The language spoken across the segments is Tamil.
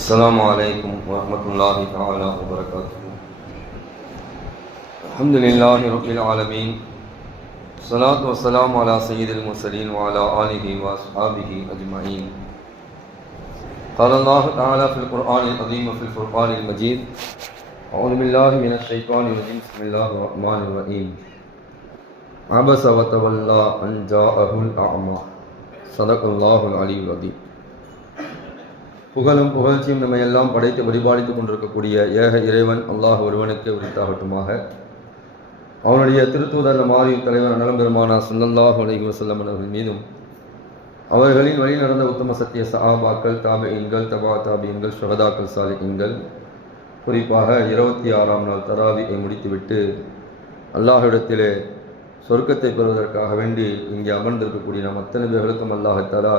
السلام علیکم ورحمۃ اللہ تعالی وبرکاتہ۔ الحمد للہ رب العالمین صلاۃ وسلام علی سید المرسلین وعلى آلہ واصحابہ اجمعین۔ قال اللہ تعالی فی القرآن العظیم فی الفرقان المجید، اعوذ باللہ من الشیطان الرجیم، بسم اللہ الرحمن الرحیم۔ عبس وتولى ان جاءه الاعمى صدق اللہ العلی العظیم۔ புகழும் புகழ்ச்சியும் நம்மை எல்லாம் படைத்து பரிபாலித்துக் கொண்டிருக்கக்கூடிய ஏக இறைவன் அல்லாஹ் ஒருவனுக்கே உரித்தாகட்டுமாக. அவனுடைய திருத்தூதர் மாறியும் தலைவர் அனலம் பெருமானா சல்லல்லாஹு அலைஹி அவர்கள் மீதும் அவர்களின் வழி நடந்த உத்தம சத்திய சஹாபாக்கள் தாபியன்கள் தபா தாபியன்கள் சுகதாக்கள் சாலிகன்கள் குறிப்பாக இருபத்தி ஆறாம் நாள் தராவியை முடித்துவிட்டு அல்லாஹிடத்திலே சொர்க்கத்தை பெறுவதற்காக வேண்டி இங்கே அமர்ந்திருக்கக்கூடிய நம் அத்தனை பேர்களுக்கும் அல்லாஹத்தாலா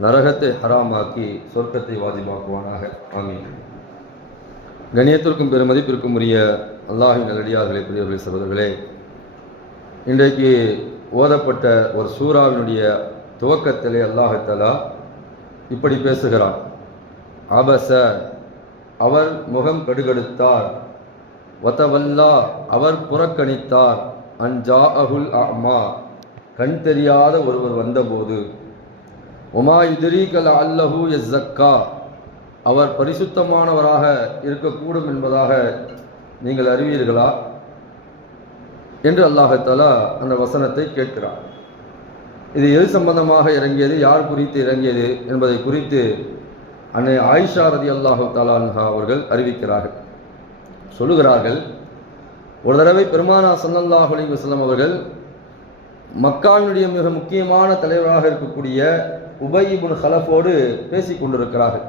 நரகத்தை ஹராமாக்கி சொர்க்கத்தை வாஜிபாக்குவானாக. ஆமீன். கணியத்திற்கும் பெருமதிப்பிற்கும் உரிய அல்லாஹின் நல்லடியார்களே பெரியவர்களே சகோதரர்களே இன்றைக்கு ஓதப்பட்ட ஒரு சூறாவினுடைய துவக்கத்திலே அல்லாஹத்தலா இப்படி பேசுகிறான். அபச அவர் முகம் கடுகடுத்தார். வத்தவல்லா அவர் புறக்கணித்தார். அன்ஜா அகுல் அம்மா கண் தெரியாத ஒருவர் வந்தபோது உமா யுதிரீகல் அல்லஹு எஸ்ஸக்கா அவர் பரிசுத்தமானவராக இருக்கக்கூடும் என்பதாக நீங்கள் அறிவீர்களா? என்று அல்லாஹத்தாலா அந்த வசனத்தை கேட்கிறார். இது எது சம்பந்தமாக இறங்கியது? யார் குறித்து இறங்கியது? என்பதை குறித்து அன்னை ஆயிஷா ரதி அல்லாஹு தாலான்ஹா அவர்கள் அறிவிக்கிறார்கள். சொல்லுகிறார்கள் ஒரு தடவை பெருமானா சல்லல்லாஹு அலைஹி அவர்கள் மக்காவினுடைய மிக முக்கியமான தலைவராக இருக்கக்கூடிய உபயிபுன் ஹலஃபோடு பேசி கொண்டிருக்கிறார்கள்.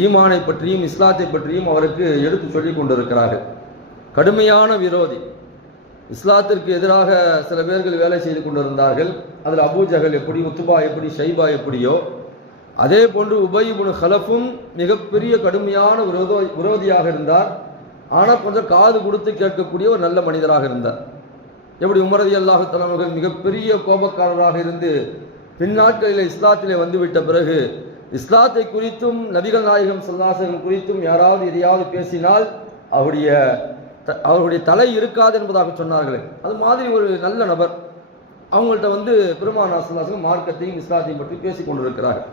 ஈமானை பற்றியும் இஸ்லாத்தை பற்றியும் அவருக்கு எடுத்து சொல்லி கொண்டிருக்கிறார்கள். கடுமையான விரோதி. இஸ்லாத்திற்கு எதிராக சில பேர்கள் வேலை செய்து கொண்டிருந்தார்கள். அதில் அபூஜகல் எப்படி உத்துபா எப்படி ஷைபா எப்படியோ. அதே போன்று உபயிபுன் ஹலஃபும் மிகப்பெரிய கடுமையான விரோதோ விரோதியாக இருந்தார். ஆனால் கொஞ்சம் காது கொடுத்து கேட்கக்கூடிய ஒரு நல்ல மனிதராக இருந்தார். எப்படி உமரதி அல்லாஹு தலைவர்கள் மிகப்பெரிய கோபக்காரராக இருந்து பின்னாட்களில் இஸ்லாத்திலே வந்துவிட்ட பிறகு இஸ்லாத்தை குறித்தும் நபிகள் நாயகம் சல்லாசகம் குறித்தும் யாராவது எதையாவது பேசினால் அவருடைய அவருடைய தலை இருக்காது என்பதாக சொன்னார்களே. அது மாதிரி ஒரு நல்ல நபர் அவங்கள்ட்ட வந்து பெருமானா சல்லாசகம் மார்க்கத்தையும் இஸ்லாத்தையும் பற்றி பேசி கொண்டிருக்கிறார்கள்.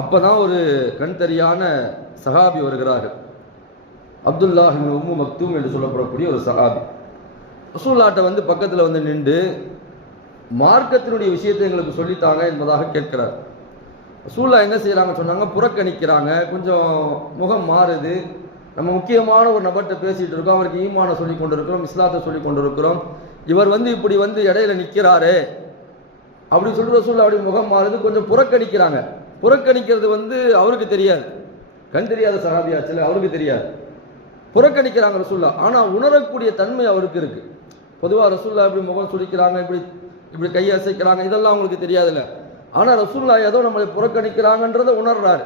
அப்போ தான் ஒரு கண் தெரியான சஹாபி வருகிறார்கள். அப்துல்லாஹ் உம்மு மக்தூம் என்று சொல்லப்படக்கூடிய ஒரு சஹாபி. ரசூல்லாட்டை வந்து பக்கத்தில் வந்து நின்று மார்க்கத்தினுடைய விஷயத்தை எங்களுக்கு சொல்லித்தாங்க என்பதாக கேட்கிறார். ரசூல்லா என்ன செய்கிறாங்க சொன்னாங்க? புறக்கணிக்கிறாங்க. கொஞ்சம் முகம் மாறுது. நம்ம முக்கியமான ஒரு நபர்கிட்ட பேசிகிட்டு இருக்கோம். அவருக்கு ஈமான சொல்லி கொண்டிருக்கிறோம் இஸ்லாத்தை சொல்லி கொண்டிருக்கிறோம். இவர் வந்து இப்படி வந்து இடையில நிற்கிறாரு அப்படி சொல்கிற ரசூல்லா அப்படி முகம் மாறுது. கொஞ்சம் புறக்கணிக்கிறாங்க. புறக்கணிக்கிறது வந்து அவருக்கு தெரியாது. கண் தெரியாத சகாபியாச்சில் அவருக்கு தெரியாது. புறக்கணிக்கிறாங்க ரசூல்லா ஆனால் உணரக்கூடிய தன்மை அவருக்கு இருக்குது பொதுவாக ரசூல்லா இப்படி முகம் சுழிக்கிறாங்க இப்படி இப்படி கையை அசைக்கிறாங்க இதெல்லாம் அவங்களுக்கு தெரியாதுல்ல. ஆனால் ரசூல்லா ஏதோ நம்மளை புறக்கணிக்கிறாங்கன்றதை உணர்றாரு.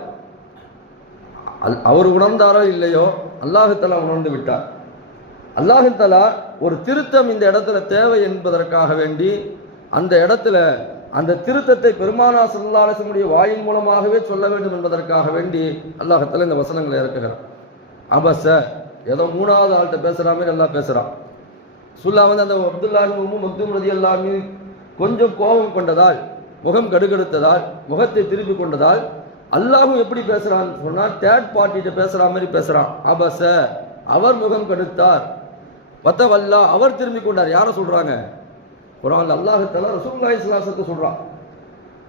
அல் அவர் உணர்ந்தாரோ இல்லையோ அல்லாஹுத்தலா உணர்ந்து விட்டார். அல்லாஹுத்தலா ஒரு திருத்தம் இந்த இடத்துல தேவை என்பதற்காக வேண்டி அந்த இடத்துல அந்த திருத்தத்தை பெருமானா சல்லாசனுடைய வாயின் மூலமாகவே சொல்ல வேண்டும் என்பதற்காக வேண்டி அல்லாஹத்தில் இந்த வசனங்களை இறக்குகிறார். அபச ஏதோ மூணாவது ஆள்கிட்ட பேசுகிற மாதிரி நல்லா பேசுகிறான் சுல்லா வந்து அந்த அப்துல்லாஹி மக்தூம் ரதி அல்லாமி கொஞ்சம் கோபம் கொண்டதால் முகம் கடுகெடுத்ததால் முகத்தை திருப்பி கொண்டதால் அல்லாஹும் எப்படி பேசுகிறான்னு சொன்னால் தேர்ட் பார்ட்டிகிட்ட பேசுகிற மாதிரி பேசுகிறான் அபச அவர் முகம் கடுத்தார். வத்தவல்லா அவர் திரும்பி கொண்டார். யாரை சொல்கிறாங்க குரான் அல்லாஹத்தில் ரசூல்லா இஸ்லாசத்தை சொல்கிறான்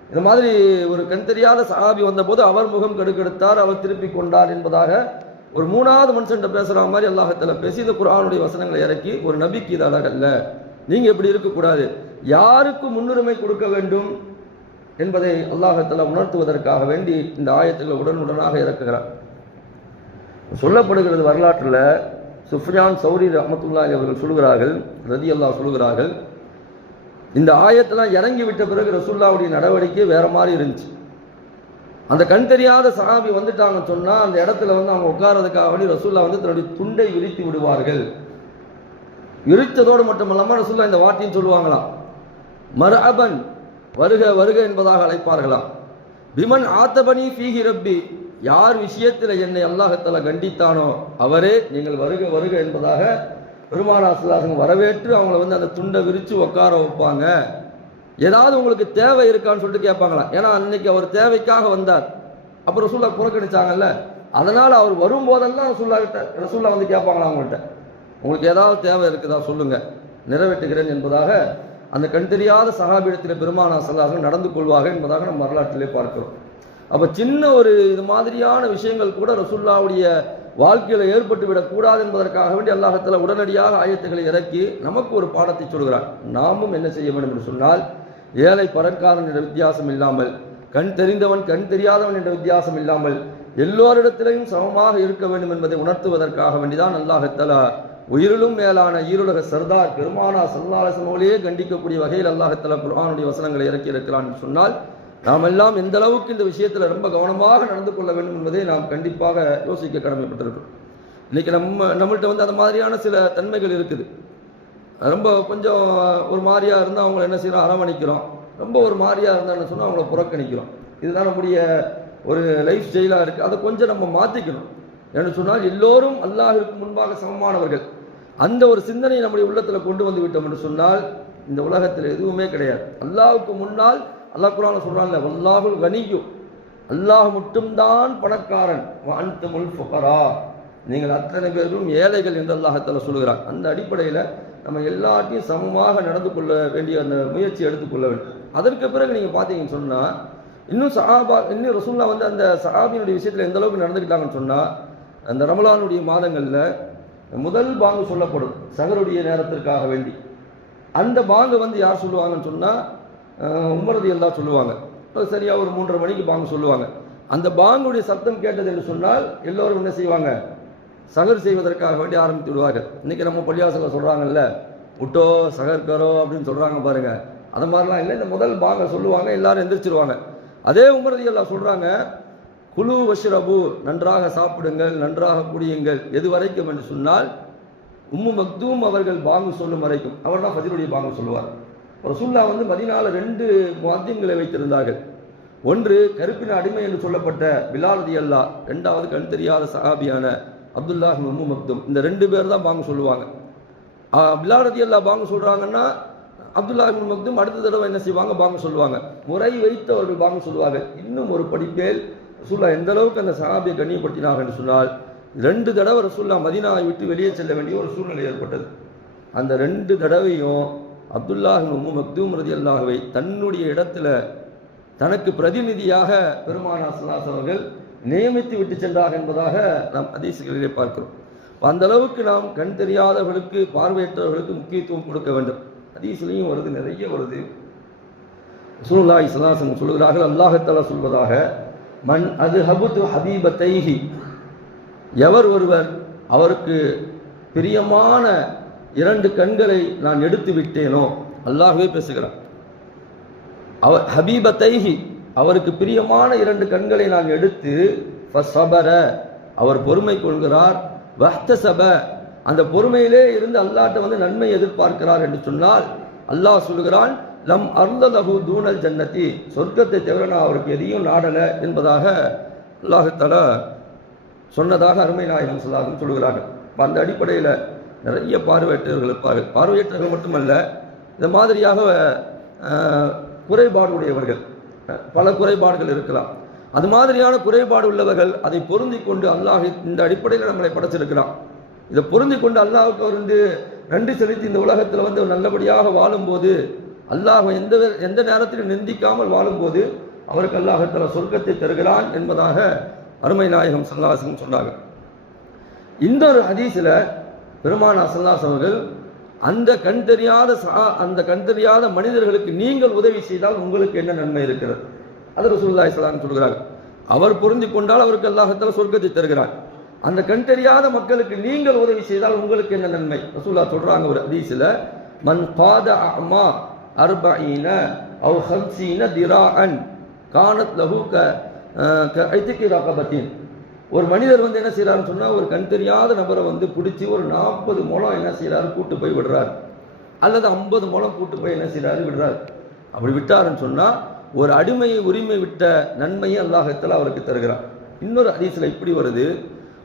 இந்த மாதிரி ஒரு கண் தெரியாத சஹாபி வந்தபோது அவர் முகம் கடுக்கெடுத்தார் அவர் திருப்பி கொண்டார் என்பதாக ஒரு மூணாவது மனுஷன்ட்ட பேசுகிற மாதிரி அல்லாஹத்தில் பேசி இந்த குரானுடைய வசனங்களை இறக்கி ஒரு நபிக்கு இது அழகல்ல நீங்கள் இப்படி இருக்கக்கூடாது. யாருக்கு முன்னுரிமை கொடுக்க வேண்டும் என்பதை அல்லாஹத்தில் உணர்த்துவதற்காக வேண்டி இந்த ஆயத்தில் உடனுடனாக இறக்குகிறார் சொல்லப்படுகிறது வரலாற்றில் சுஃப்யான் சௌரி ரஹமத்துல்லாஹி அவர்கள் சொல்கிறார்கள் ரதி அல்லாஹ் சொல்கிறார்கள் இந்த ஆயத்தெல்லாம் இறங்கி விட்ட பிறகு ரசுல்லாவுடைய நடவடிக்கை வேற மாதிரி இருந்துச்சு. அந்த கண் தெரியாத சகாபி வந்துட்டாங்கன்னு சொன்னால் அந்த இடத்துல வந்து அவங்க உட்காரதுக்காக வேண்டி ரசூல்லா வந்து தன்னுடைய துண்டை விரித்து விடுவார்கள். விரித்ததோடு மட்டுமல்லாமல் ரசூல்லா இந்த வார்த்தையும் சொல்லுவாங்களாம். மரஅபன் வருக வருக என்பதாக அழைப்பார்களாம் பிமன் ஆத்தபனி ஃபீஹி ரப்பி யார் விஷயத்தில் என்னை அல்லாஹத்தால கண்டித்தானோ அவரே நீங்கள் வருக வருக என்பதாக பெருமானாசுதாசன் வரவேற்று அவங்கள வந்து அந்த துண்டை விரித்து உட்கார வைப்பாங்க. ஏதாவது உங்களுக்கு தேவை இருக்கான்னு சொல்லிட்டு கேட்பாங்களாம் ஏன்னா அன்னைக்கு அவர் தேவைக்காக வந்தார். அப்புறம் ரசூல்லா புறக்கணிச்சாங்கல்ல? அதனால் அவர் வரும்போதெல்லாம் ரசூல்லா கிட்ட ரசூல்லா வந்து கேட்பாங்களா அவங்கள்ட்ட? உங்களுக்கு ஏதாவது தேவை இருக்குதா சொல்லுங்கள் நிறைவேற்றுகிறேன் என்பதாக அந்த கண் தெரியாத சகாபிடத்தில் பெருமானா சல்லாசன் நடந்து கொள்வார்கள் என்பதாக நம்ம வரலாற்றிலே பார்க்கிறோம். அப்போ சின்ன ஒரு இது மாதிரியான விஷயங்கள் கூட ரசுல்லாவுடைய வாழ்க்கையில் ஏற்பட்டு விடக்கூடாது என்பதற்காக வேண்டி அல்லாஹத்தில் உடனடியாக ஆயத்துக்களை இறக்கி நமக்கு ஒரு பாடத்தை சொல்கிறார் நாமும் என்ன செய்ய வேண்டும் என்று சொன்னால் ஏழை பணக்காரன் என்ற வித்தியாசம் இல்லாமல் கண் தெரிந்தவன் கண் தெரியாதவன் என்ற வித்தியாசம் இல்லாமல் எல்லோரிடத்திலையும் சமமாக இருக்க வேண்டும் என்பதை உணர்த்துவதற்காக வேண்டிதான் அல்லாஹத்தலா உயிரிலும் மேலான ஈருலக சர்தார் பெருமானா சல்லாசனோலேயே கண்டிக்கக்கூடிய வகையில் அல்லாஹத்தலா குர்ஆனுடைய வசனங்களை இறக்கி இருக்கிறான் என்று சொன்னால் நாம் எல்லாம் எந்த அளவுக்கு இந்த விஷயத்தில் ரொம்ப கவனமாக நடந்து கொள்ள வேண்டும் என்பதை நாம் கண்டிப்பாக யோசிக்க கடமைப்பட்டிருக்கிறோம். இன்னைக்கு நம்ம நம்மள்கிட்ட வந்து அந்த மாதிரியான சில தன்மைகள் இருக்குது. ரொம்ப கொஞ்சம் ஒரு மாதிரியாக இருந்தால் அவங்கள என்ன செய்கிறோம் அரவணைக்கிறோம். ரொம்ப ஒரு மாதிரியாக இருந்தான்னு சொன்னால் அவங்கள புறக்கணிக்கிறோம். இதுதான் நம்முடைய ஒரு லைஃப் ஸ்டைலாக இருக்குது அதை கொஞ்சம் நம்ம மாற்றிக்கணும் என்று சொன்னால் எல்லோரும் அல்லாஹிற்கு முன்பாக சமமானவர்கள். அந்த ஒரு சிந்தனையை நம்முடைய உள்ளத்தில் கொண்டு வந்து விட்டோம் என்று சொன்னால் இந்த உலகத்தில் எதுவுமே கிடையாது. அல்லாவுக்கு முன்னால் அல்லாஹ் குரான் சொல்கிறான்ல அல்லாஹுல் கனியும் அல்லாஹ் மட்டும்தான் பணக்காரன். அன்துமுல் ஃபுகரா. நீங்கள் அத்தனை பேர்களும் ஏழைகள் என்று அல்லாஹத்தில் சொல்கிறார் அந்த அடிப்படையில் நம்ம எல்லாத்தையும் சமமாக நடந்து கொள்ள வேண்டிய அந்த முயற்சி எடுத்துக்கொள்ள வேண்டும். அதற்கு பிறகு நீங்கள் பார்த்தீங்கன்னு சொன்னால் இன்னும் சஹாபா இன்னும் ரசூல்லா வந்து அந்த சஹாபியினுடைய விஷயத்தில் எந்த அளவுக்கு நடந்துக்கிட்டாங்கன்னு சொன்னால் அந்த ரமலானுடைய மாதங்களில் முதல் பாங்கு சொல்லப்படும் சகருடைய நேரத்திற்காக வேண்டி. அந்த பாங்கு வந்து யார் சொல்லுவாங்கன்னு சொன்னால் உமரது எல்லாம் சொல்லுவாங்க. இப்போ சரியாக ஒரு மூன்றரை மணிக்கு பாங்கு சொல்லுவாங்க. அந்த பாங்குடைய சத்தம் கேட்டது என்று சொன்னால் எல்லோரும் என்ன செய்வாங்க? சகர் செய்வதற்காக வேண்டி ஆரம்பித்து விடுவார்கள். இன்றைக்கி நம்ம பள்ளியாசலில் சொல்கிறாங்கல்ல விட்டோ சகர் கரோ அப்படின்னு சொல்கிறாங்க பாருங்கள் அது மாதிரிலாம் இல்லை. இந்த முதல் பாங்க சொல்லுவாங்க எல்லாரும் எந்திரிச்சிருவாங்க. அதே உமரதி எல்லாம் சொல்கிறாங்க குழு வஷ்ரபு நன்றாக சாப்பிடுங்கள் நன்றாக குடியுங்கள். எது வரைக்கும் என்று சொன்னால் உம்மு மக்தூம் அவர்கள் பாங்கு சொல்லும் வரைக்கும். அவர் தான் பதிலுடைய பாங்கு சொல்லுவார். ரசுல்லா வந்து மதினால ரெண்டு மத்தியங்களை வைத்திருந்தார்கள். ஒன்று கருப்பின அடிமை என்று சொல்லப்பட்ட பிலாலதி அல்லா ரெண்டாவது கண் தெரியாத சஹாபியான அப்துல்லாஹ் உம்மு மக்தூம். இந்த ரெண்டு பேர் தான் பாங்கு சொல்லுவாங்க. பிலாலதி அல்லா பாங்கு சொல்கிறாங்கன்னா அப்துல்லா மக்தும் அடுத்த தடவை என்ன செய்வாங்க? பாங்கு சொல்லுவாங்க. முறை வைத்து அவர்கள் பாங்கு சொல்லுவாங்க இன்னும் ஒரு படிப்பேல் ரசூல்லா எந்த அளவுக்கு அந்த சஹாபியை கண்ணியப்படுத்தினார் என்று சொன்னால் ரெண்டு தடவை ரசூல்லா மதினாவை விட்டு வெளியே செல்ல வேண்டிய ஒரு சூழ்நிலை ஏற்பட்டது. அந்த ரெண்டு தடவையும் அப்துல்லாஹ் உம்மு மக்தூம் ரதி அல்லாஹவை தன்னுடைய இடத்துல தனக்கு பிரதிநிதியாக பெருமானா சுல்லாஸ் அவர்கள் நியமித்து விட்டு சென்றார் என்பதாக நாம் அதிசயங்களிலே பார்க்கிறோம். அந்த அளவுக்கு நாம் கண் தெரியாதவர்களுக்கு பார்வையற்றவர்களுக்கு முக்கியத்துவம் கொடுக்க வேண்டும். ஹதீஸ்லையும் வருது நிறைய வருது. சூல்லாய் சலாசன் சொல்கிறார்கள் அல்லாஹத்தாலா சொல்வதாக மண் அது ஹபுத்து ஹபீபத்தைஹி. எவர் ஒருவர் அவருக்கு பிரியமான இரண்டு கண்களை நான் எடுத்து விட்டேனோ? அல்லாஹ்வே பேசுகிறான். அவர் ஹபீபத்தைஹி அவருக்கு பிரியமான இரண்டு கண்களை நான் எடுத்து சபர அவர் பொறுமை கொள்கிறார். வஹ்தசப அந்த பொறுமையிலே இருந்து அல்லாட்ட வந்து நன்மை எதிர்பார்க்கிறார் என்று சொன்னால் அல்லாஹ் சொல்கிறான் லம் அர்ந்தலகு தூணல் ஜன்னதி. சொர்க்கத்தை தவிர நான் அவருக்கு எதையும் நாடலை என்பதாக அல்லாஹத்தால சொன்னதாக அருமை நாயகம் சொல்லாகும் சொல்கிறார்கள் இப்போ அந்த அடிப்படையில் நிறைய பார்வையற்றவர்கள் இருப்பார்கள். பார்வையற்றவர்கள் மட்டுமல்ல இந்த மாதிரியாக குறைபாடு உடையவர்கள் பல குறைபாடுகள் இருக்கலாம். அது மாதிரியான குறைபாடு உள்ளவர்கள் அதை பொருந்தி கொண்டு அல்லாஹ் இந்த அடிப்படையில் நம்மளை படைச்சிருக்கிறான். இதை பொருந்தி கொண்டு அல்லாஹுக்கு வந்து நன்றி செலுத்தி இந்த உலகத்தில் வந்து நல்லபடியாக வாழும்போது அல்லாஹ் எந்த எந்த நேரத்திலும் நிந்திக்காமல் வாழும்போது அவருக்கு அல்லாஹத்தல சொர்க்கத்தை தருகிறான் என்பதாக அருமை நாயகம் சல்லாசன் சொன்னாங்க இந்த ஒரு ஹதீஸில் பெருமானா சல்லாஸ் அவர்கள் அந்த கண் தெரியாத சா- அந்த கண் தெரியாத மனிதர்களுக்கு நீங்கள் உதவி செய்தால் உங்களுக்கு என்ன நன்மை இருக்கிறது? அது ரசூல்லா இஸ்லாம் சொல்கிறார். அவர் பொருந்தி கொண்டால் அவருக்கு அல்லாஹத்தில் சொர்க்கத்தை தருகிறார். அந்த கண் தெரியாத மக்களுக்கு நீங்கள் உதவி செய்தால் உங்களுக்கு என்ன நன்மை? ரசூல்லா சொல்கிறாங்க ஒரு ஹதீஸில் மன் பாத அம்மா அர்பஈன அவ் ஹம்சீன திராஅன். கானத் லஹு க க ரகபத்தின். ஒரு மனிதர் வந்து என்ன செய்கிறாருன்னு சொன்னா ஒரு கண் தெரியாத நபரை வந்து பிடிச்சி ஒரு நாற்பது மூலம் என்ன செய்யறாரு கூட்டு போய் விடுறாரு. அல்லது ஐம்பது மூலம் கூட்டு போய் என்ன செய்யறாரு விடுறாரு. அப்படி விட்டாருன்னு சொன்னா ஒரு அடிமையை உரிமை விட்ட நன்மையை அல்லாஹத்தில் அவருக்கு தருகிறார் இன்னொரு அதிசயில் இப்படி வருது.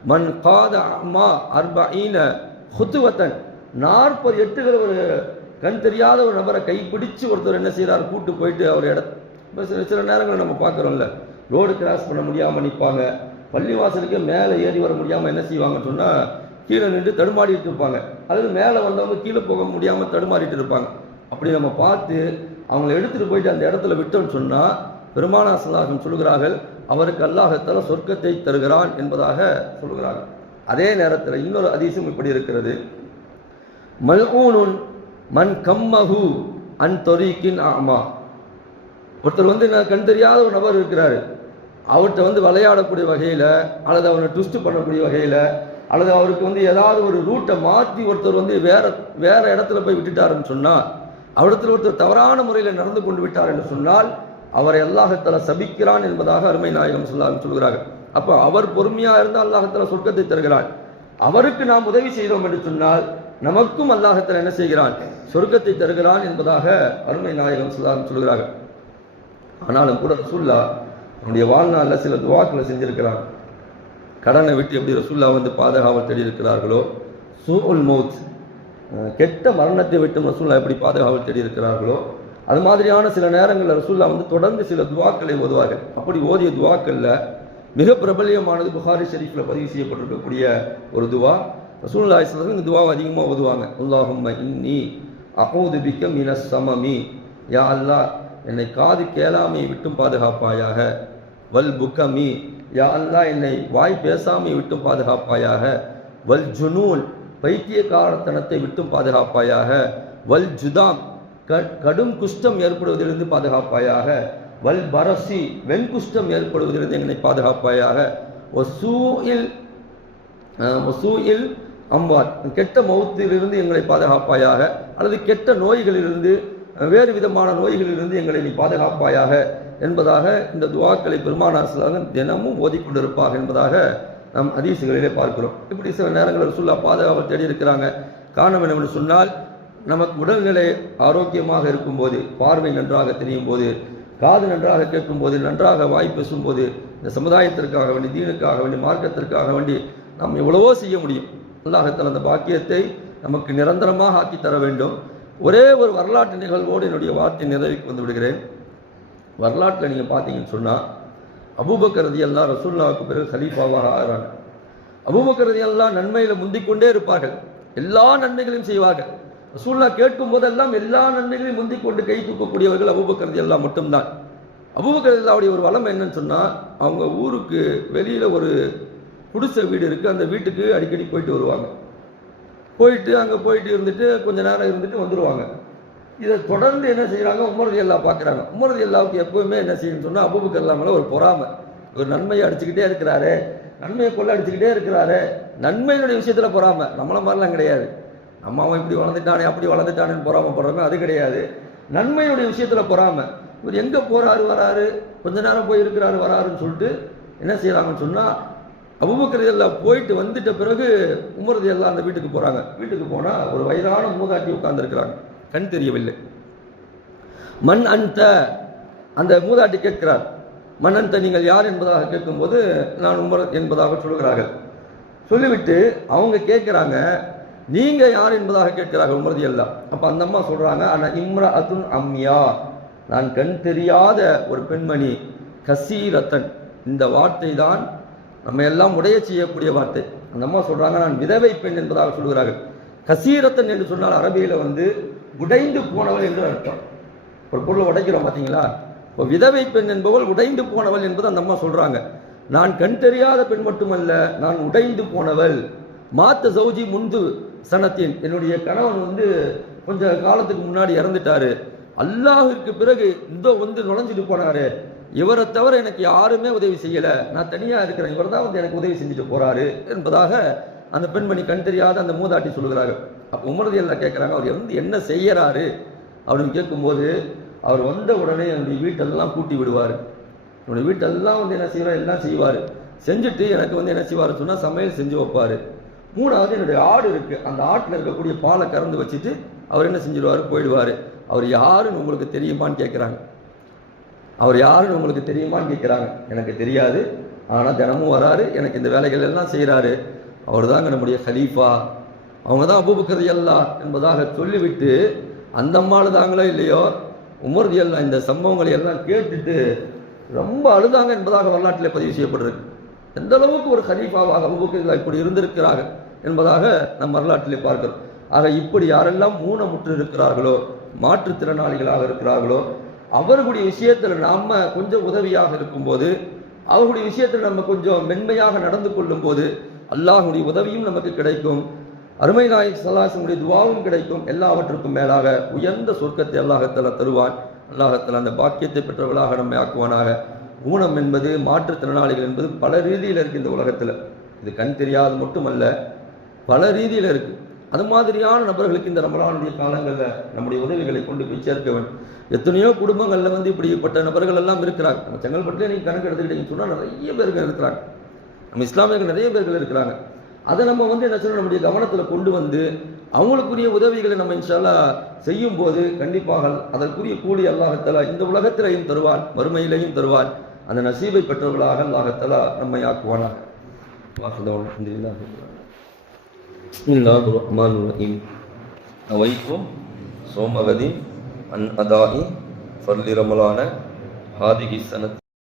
மன் காத அம்மா அர்பீன ஹுத்துவத்தன் நாற்பது எட்டுகிற ஒரு கண் தெரியாத ஒரு நபரை கைப்பிடிச்சு ஒருத்தர் என்ன செய்கிறார் கூட்டு போயிட்டு அவர் இட சில நேரங்களில் நம்ம பார்க்குறோம்ல. ரோடு கிராஸ் பண்ண முடியாமல் நிற்பாங்க பள்ளிவாசலுக்கு மேலே ஏறி வர முடியாமல் என்ன செய்வாங்கன்னு சொன்னால் கீழே நின்று தடுமாடிட்டு இருப்பாங்க. அல்லது மேலே வந்தவங்க கீழே போக முடியாமல் தடுமாறிட்டு இருப்பாங்க. அப்படி நம்ம பார்த்து அவங்கள எடுத்துகிட்டு போயிட்டு அந்த இடத்துல விட்டோம்னு சொன்னால் பெருமானா சல்லாஹம் சொல்கிறார்கள் அவருக்கு அல்லாஹத்தால சொர்க்கத்தை தருகிறான் என்பதாக சொல்கிறார்கள் அதே நேரத்தில் இன்னொரு அதிசயம் இப்படி இருக்கிறது. மல்ஊனுன் மன் கம்மஹு அன் தொரீக்கின் ஆமா ஒருத்தர் வந்து நான் கண் தெரியாத ஒரு நபர் இருக்கிறார். அவர்கிட்ட வந்து விளையாடக்கூடிய வகையில் அல்லது அவனை ட்விஸ்ட் பண்ணக்கூடிய வகையில் அல்லது அவருக்கு வந்து ஏதாவது ஒரு ரூட்டை மாற்றி ஒருத்தர் வந்து வேற வேற இடத்துல போய் விட்டுட்டாருன்னு சொன்னால் அவரிடத்தில் ஒருத்தர் தவறான முறையில் நடந்து கொண்டு விட்டார் என்று சொன்னால் அவரை அல்லாஹத்தல சபிக்கிறான் என்பதாக அருமை நாயகம் சொல்லான்னு சொல்கிறார்கள். அப்போ அவர் பொறுமையாக இருந்தால் அல்லாஹத்தல சொர்க்கத்தை தருகிறார். அவருக்கு நாம் உதவி செய்தோம் என்று சொன்னால் நமக்கும் அல்லாஹத்தில் என்ன செய்கிறான்? சொர்க்கத்தை தருகிறான் என்பதாக அருமை நாயகம் சுதாரம் சொல்கிறார்கள். ஆனாலும் கூட ரசூல்லா அவனுடைய வாழ்நாளில் சில துவாக்களை செஞ்சிருக்கிறான். கடனை விட்டு எப்படி ரசூல்லா வந்து பாதுகாவல் தேடி இருக்கிறார்களோ சூல் மௌத் கெட்ட மரணத்தை விட்டு ரசூல்லா எப்படி பாதுகாவல் தேடி இருக்கிறார்களோ அது மாதிரியான சில நேரங்களில் ரசூல்லா வந்து தொடர்ந்து சில துவாக்களை ஓதுவார்கள். அப்படி ஓதிய துவாக்களில் மிக பிரபல்யமானது புகாரி ஷெரீஃபில் பதிவு செய்யப்பட்டிருக்கக்கூடிய ஒரு துவா. ரசூல்லா இஸ்லாம் இந்த துவாவை அதிகமாக ஓதுவாங்க. அல்லாஹும்ம இன்னி அஹூது பிக்க மின சமமி. யா அல்லா என்னை காது கேளாமை விட்டும் பாதுகாப்பாயாக. வல் புக்கமி. யா அல்லா என்னை வாய் பேசாமை விட்டும் பாதுகாப்பாயாக. வல் ஜுனூன். பைத்தியக்காரத்தனத்தை விட்டும் பாதுகாப்பாயாக. வல் ஜுதாம். க- கடும் குஷ்டம் ஏற்படுவதிலிருந்து பாதுகாப்பாயாக. வல் பரசி. வெண்குஷ்டம் ஏற்படுவதிலிருந்து என்னை பாதுகாப்பாயாக. ஒசூயில் ஒசூயில் அம்பார் கெட்ட மௌத்திலிருந்து எங்களை பாதுகாப்பாயாக அல்லது கெட்ட நோய்களிலிருந்து வேறு விதமான நோய்களிலிருந்து எங்களை நீ பாதுகாப்பாயாக என்பதாக இந்த துவாக்களை பெருமானார் சிலர்கள் தினமும் ஓதிக்கொண்டிருப்பார் என்பதாக நாம் அதிசயங்களிலே பார்க்கிறோம். இப்படி சில நேரங்களில் ரசூல்லா பாதுகாப்பு தேடி இருக்கிறாங்க. காரணம் என்னவென்று சொன்னால் நமக்கு உடல்நிலை ஆரோக்கியமாக இருக்கும்போது பார்வை நன்றாக தெரியும் போது காது நன்றாக கேட்கும்போது நன்றாக வாய் பேசும்போது இந்த சமுதாயத்திற்காக வேண்டி தீனுக்காக வேண்டி மார்க்கத்திற்காக வேண்டி நாம் எவ்வளவோ செய்ய முடியும். அல்லாஹத்தால் அந்த பாக்கியத்தை நமக்கு நிரந்தரமாக ஆக்கி தர வேண்டும். ஒரே ஒரு வரலாற்று நிகழ்வோடு என்னுடைய வார்த்தை நிறைவுக்கு வந்து விடுகிறேன். வரலாற்றில் நீங்கள் பார்த்தீங்கன்னு சொன்னால் அபூபக்கரதி எல்லாம் ரசூல்லாவுக்கு பிறகு ஹலீஃபாவாக ஆகிறாங்க. அபூபக்கரதி எல்லாம் நன்மையில் முந்திக்கொண்டே இருப்பார்கள். எல்லா நன்மைகளையும் செய்வார்கள். ரசூல்லா கேட்கும் போதெல்லாம் எல்லா நன்மைகளையும் முந்திக் கொண்டு கை தூக்கக்கூடியவர்கள் அபூபக்கரதி எல்லாம் மட்டும்தான். அபூபக்கரதி அல்லாவுடைய ஒரு வளம் என்னன்னு சொன்னால் அவங்க ஊருக்கு வெளியில் ஒரு குடிசை வீடு இருக்குது அந்த வீட்டுக்கு அடிக்கடி போயிட்டு வருவாங்க. போயிட்டு அங்கே போயிட்டு இருந்துட்டு கொஞ்சம் நேரம் இருந்துட்டு வந்துடுவாங்க இதை தொடர்ந்து என்ன செய்கிறாங்க உமரதி அல்லா பார்க்குறாங்க உமரதி எல்லாவுக்கு எப்போவுமே என்ன செய்யணும்னு சொன்னால் அபுபுக்கு அல்லா ஒரு பொறாமை. ஒரு நன்மையை அடிச்சுக்கிட்டே இருக்கிறாரு. நன்மையை கொள்ள அடிச்சுக்கிட்டே இருக்கிறாரு. நன்மையினுடைய விஷயத்தில் பொறாமை. நம்மள மாதிரிலாம் கிடையாது. நம்ம அவன் இப்படி வளர்ந்துட்டானே அப்படி வளர்ந்துட்டானேன்னு பொறாமப்படுறவங்க அது கிடையாது. நன்மையினுடைய விஷயத்தில் பொறாமை. இவர் எங்கே போகிறாரு வராரு? கொஞ்ச நேரம் போய் இருக்கிறாரு வராருன்னு சொல்லிட்டு என்ன செய்கிறாங்கன்னு சொன்னால் அபுபக்கர் எல்லாம் போயிட்டு வந்துட்ட பிறகு உமரது எல்லாம் அந்த வீட்டுக்கு போகிறாங்க வீட்டுக்கு போனால் ஒரு வயதான மூதாட்டி உட்கார்ந்துருக்கிறாங்க. கண் தெரியவில்லை. மண் அந்த அந்த மூதாட்டி கேட்கிறார். மண் அந்த நீங்கள் யார் என்பதாக கேட்கும்போது நான் உமர் என்பதாக சொல்கிறார்கள். சொல்லிவிட்டு அவங்க கேட்குறாங்க நீங்கள் யார் என்பதாக கேட்கிறார்கள்? உமரதி எல்லாம் அப்போ அந்த அம்மா சொல்கிறாங்க ஆனால் இம்ரா அதுன் அம்யா. நான் கண் தெரியாத ஒரு பெண்மணி கசீரத்தன். இந்த வார்த்தை தான் நம்ம எல்லாம் உடைய செய்யக்கூடிய வார்த்தை. அந்த அம்மா சொல்கிறாங்க நான் விதவை பெண் என்பதாக சொல்கிறார்கள் கசீரத்தன் என்று சொன்னால் அரபியில் வந்து உடைந்து போனவள் என்று அர்த்தம். ஒரு பொருளை உடைக்கிறோம் பார்த்தீங்களா? இப்போ விதவை பெண் என்பவள் உடைந்து போனவள் என்பது அந்த அம்மா சொல்கிறாங்க நான் கண் தெரியாத பெண் மட்டுமல்ல நான் உடைந்து போனவள். மாத்த சௌஜி முந்து சனத்தின் என்னுடைய கணவன் வந்து கொஞ்ச காலத்துக்கு முன்னாடி இறந்துட்டாரு. அல்லாஹிற்கு பிறகு இந்த வந்து நுழைஞ்சிட்டு போனாரு. இவரை தவிர எனக்கு யாருமே உதவி செய்யலை. நான் தனியாக இருக்கிறேன். இவர் தான் வந்து எனக்கு உதவி செஞ்சுட்டு போகிறாரு என்பதாக அந்த பெண்மணி கண் தெரியாத அந்த மூதாட்டி சொல்லுகிறார்கள் அப்போ உமரதி எல்லாம் கேட்குறாங்க அவர் வந்து என்ன செய்கிறாரு அப்படின்னு கேட்கும்போது அவர் வந்த உடனே என்னுடைய வீட்டெல்லாம் கூட்டி விடுவார். என்னுடைய வீட்டெல்லாம் வந்து என்ன செய்வார்? எல்லாம் செய்வார். செஞ்சுட்டு எனக்கு வந்து என்ன செய்வார் சொன்னால் சமையல் செஞ்சு வைப்பார். மூணாவது என்னுடைய ஆடு இருக்குது அந்த ஆட்டில் இருக்கக்கூடிய பாலை கறந்து வச்சுட்டு அவர் என்ன செஞ்சிடுவார் போயிடுவார். அவர் யாருன்னு உங்களுக்கு தெரியுமான்னு கேட்குறாங்க அவர் யாருன்னு உங்களுக்கு தெரியுமான்னு கேட்குறாங்க. எனக்கு தெரியாது. ஆனால் தினமும் வராரு. எனக்கு இந்த வேலைகள் எல்லாம் செய்கிறாரு அவர் தாங்க நம்முடைய ஹலீஃபா அவங்க தான் அபூபக்கர் அல்லா என்பதாக சொல்லிவிட்டு அந்த அம்மாள் தாங்களோ இல்லையோ உமர் எல்லாம் இந்த சம்பவங்களை எல்லாம் கேட்டுட்டு ரொம்ப அழுதாங்க என்பதாக வரலாற்றில் பதிவு செய்யப்பட்டிருக்கு. எந்த அளவுக்கு ஒரு ஹலீஃபாவாக அபூபக்கர் இப்படி இருந்திருக்கிறாங்க என்பதாக நம் வரலாற்றிலே பார்க்கிறோம். ஆக இப்படி யாரெல்லாம் ஊனமுற்று இருக்கிறார்களோ மாற்றுத்திறனாளிகளாக இருக்கிறார்களோ அவர்களுடைய விஷயத்தில் நாம் கொஞ்சம் உதவியாக இருக்கும்போது அவர்களுடைய விஷயத்தில் நம்ம கொஞ்சம் மென்மையாக நடந்து கொள்ளும்போது அல்லாஹுடைய உதவியும் நமக்கு கிடைக்கும். அருமை நாயக் சல்லாசனுடைய துவாவும் கிடைக்கும். எல்லாவற்றுக்கும் மேலாக உயர்ந்த சொர்க்கத்தை அல்லாஹத்தில் தருவான். அல்லாஹத்தில் அந்த பாக்கியத்தை பெற்றவர்களாக நம்மை ஆக்குவானாக. ஊனம் என்பது மாற்றுத்திறனாளிகள் என்பது பல ரீதியில் இருக்கு இந்த உலகத்தில். இது கண் தெரியாது மட்டுமல்ல பல ரீதியில் இருக்குது அது மாதிரியான நபர்களுக்கு இந்த ரமலானுடைய காலங்களில் நம்முடைய உதவிகளை கொண்டு போய் சேர்க்க வேண்டும் எத்தனையோ குடும்பங்களில் வந்து இப்படிப்பட்ட நபர்கள் எல்லாம் இருக்கிறாங்க. நம்ம செங்கல்பட்டுலேயே நீங்கள் கணக்கு எடுத்துக்கிட்டீங்கன்னு சொன்னால் நிறைய பேர்கள் இருக்கிறாங்க. நம்ம இஸ்லாமியர்கள் நிறைய பேர்கள் இருக்கிறாங்க. அதை நம்ம வந்து என்ன சொல்லணும்? நம்முடைய கவனத்தில் கொண்டு வந்து அவங்களுக்குரிய உதவிகளை நம்ம இன்ஷால்லா செய்யும் போது கண்டிப்பாக அதற்குரிய கூலி அல்லாஹத்தலா இந்த உலகத்திலையும் தருவான் மறுமையிலையும் தருவான். அந்த நசீபை பெற்றவர்களாக அல்லாஹத்தலா நம்மை ஆக்குவானாக. பிஸ்மில்லாஹ் ரஹ்மான் ரஹீம் அவைக்கும் சோமகதி அன் அதாஹி ஃபர்லி ரமலான ஹாதிகி சனத்